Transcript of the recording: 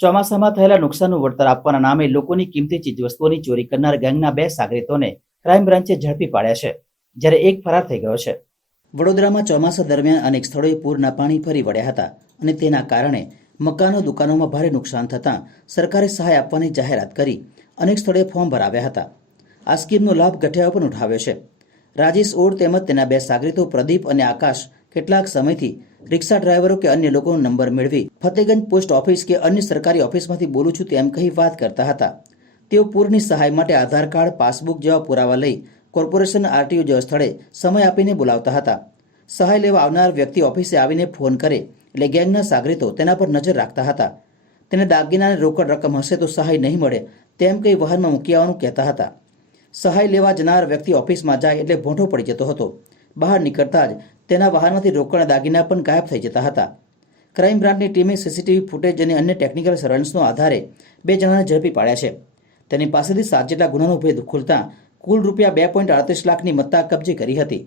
ચોમાસામાં થયેલા નુકસાનનું વળતર આપવાના નામે લોકોની કિંમતી ચીજવસ્તુઓની ચોરી કરનાર ગેંગના 2 સાગરીતોને ક્રાઇમ બ્રાન્ચે ઝડપી પાડ્યા છે, જ્યારે એક ફરાર થઈ ગયો છે. વડોદરામાં ચોમાસા દરમિયાન અનેક સ્થળોએ પૂરના પાણી ફરી વળ્યા હતા અને તેના કારણે મકાનો, દુકાનોમાં ભારે નુકસાન થતાં સરકારે સહાય આપવાની જાહેરાત કરી અનેક સ્થળોએ ફોર્મ ભરાવ્યા હતા. આ સ્કીમનો લાભ ગઠિયાઓ પણ ઉઠાવ્યો છે. રાજેશ ઓડ તેમજ તેના 2 સાગરીતો પ્રદીપ અને આકાશ કેટલાક સમયથી રિક્ષા ડ્રાઈવરો કે અન્ય લોકોનો નંબર મેળવી ફતેગંજ પોસ્ટ ઓફિસ કે અન્ય સરકારી ઓફિસમાંથી બોલું છું તેમ કહી વાત કરતા હતા. તેઓ પૂરની સહાય માટે આધાર કાર્ડ, પાસબુક જેવા પુરાવા લઈ કોર્પોરેશન, આરટીઓ જેવા સ્થળે સમય આપીને બોલાવતા હતા. સહાય લેવા આવનાર વ્યક્તિ ઓફિસે આવીને ફોન કરે એટલે ગેંગના સાગરીતો તેના પર નજર રાખતા હતા. તેને દાગીનાની રોકડ રકમ હશે તો સહાય નહીં મળે તેમ કહી વાહનમાં મૂકી આવવાનું કહેતા હતા. સહાય લેવા જનાર વ્યક્તિ ઓફિસમાં જાય એટલે ભોંઠો પડી જતો હતો. બહાર નીકળતા જ તેના વાહનમાંથી રોકડ દાગીના પણ ગાયબ થઈ જતા હતા. ક્રાઇમ બ્રાન્ચની ટીમે સીસીટીવી ફૂટેજ અને અન્ય ટેકનિકલ સર્વેલન્સનો આધારે 2 જણાને ઝડપી પાડ્યા છે. તેની પાસેથી 7 જેટલા ગુનાનો ભેદ ખુલતા કુલ રૂપિયા 2.38 લાખની મત્તા કબજે કરી હતી.